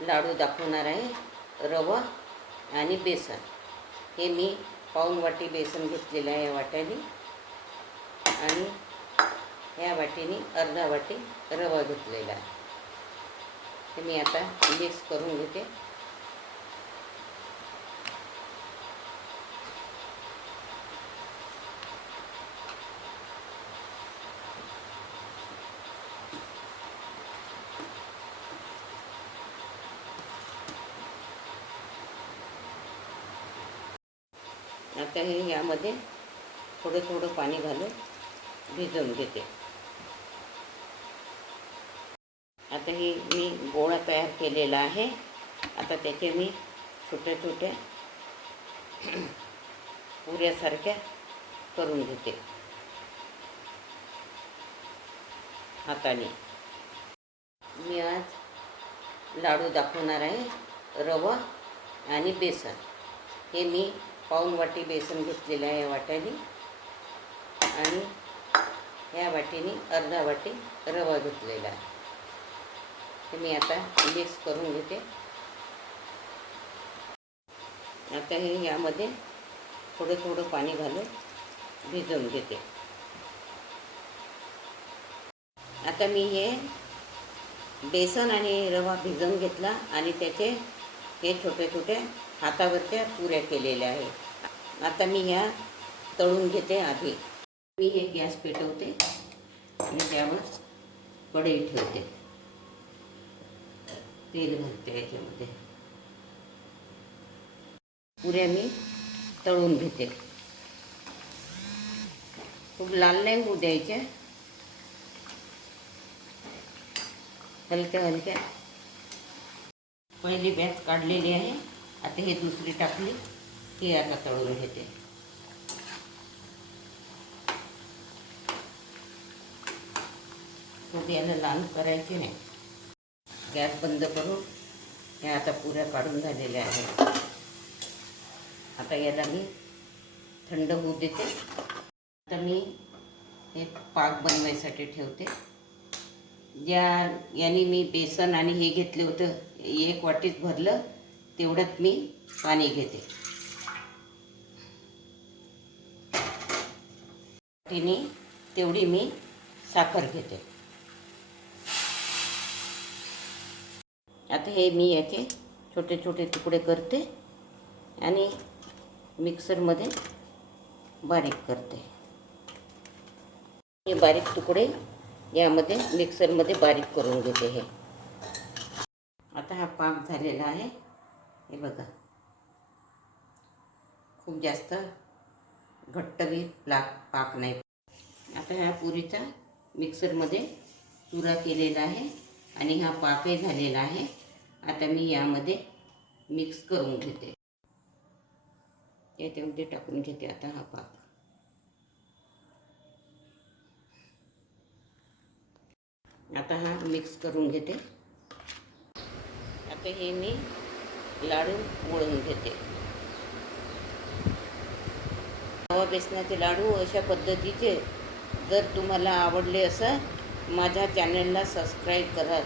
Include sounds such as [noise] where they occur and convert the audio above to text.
लाडू दाखवणार आहे रवा आणि बेसन. हे मी पाऊन वाटी बेसन घेतलेलं आहे या वाट्याने. आणि या वाटीने अर्धा वाटी रवा घेतलेला आहे. ते मी आता मिक्स करून घेते. आता हे यामध्ये थोडं थोडं पाणी घालून भिजवून घेते. आता ही मी गोळा तयार केलेला आहे. आता त्याचे मी छोट्या छोट्या [clears throat] पुऱ्यासारख्या करून घेते. हाताने. मी आज लाडू दाखवणार आहे रवा आणि बेसन. हे मी पाऊन वाटी बेसन घेतलेलं आहे या वाट्याने. आणि या वाटीने अर्धा वाटी रवा घेतलेला आहे. ते मी आता मिक्स करून घेते. आता हे यामध्ये थोडं थोडं पाणी घालून भिजवून घेते. आता मी हे बेसन आणि रवा भिजवून घेतला आणि त्याचे हे छोटे छोटे हातावरच्या पुऱ्या केलेल्या आहेत. आता मी ह्या तळून घेते आधी. मी हे गॅस पेटवते आणि त्यावर कढई ठेवते. तेल घालते याच्यामध्ये. पुऱ्या मी तळून घेते. खूप लाल नाही होऊ द्यायच्या. हलक्या हलक्या पहिली बॅच काढलेली आहे. आता हे दुसरी टाकली. ती आता तळून घेते. खूप याला लाल करायचे नाही. गॅस बंद करून हे आता पुऱ्या काढून झालेल्या आहेत. आता याला मी थंड होऊ देते. आता मी हे पाक बनवायसाठी ठेवते. ज्या याने मी बेसन आणि हे घेतलं होतं एक वाटीत भरलं तेवढ्यात मी पाणी घेते. वाटीने तेवढी मी साखर घेते. आता हे मी याचे छोटे छोटे तुकडे करते आणि मिक्सरमध्ये बारीक करते. हे बारीक तुकडे यामध्ये मिक्सरमध्ये बारीक करून घेते हे. आता हा पाक झालेला आहे. हे बघा. खूप जास्त घट्टबी लाग पाक नाही. आता ह्या पुरीचा मिक्सरमध्ये चुरा केलेला आहे आणि हा पाकही झालेला आहे. आता मी यामध्ये मिक्स करून घेते. त्याच्यामध्ये टाकून घेते आता हा पाक. आता हा मिक्स करून घेते. आता हे मी लाडू वळून घेते. रवा बेसनाचे लाडू अशा पद्धतीचे जर तुम्हाला आवडले असं माझ्या चॅनलला सबस्क्राईब करा.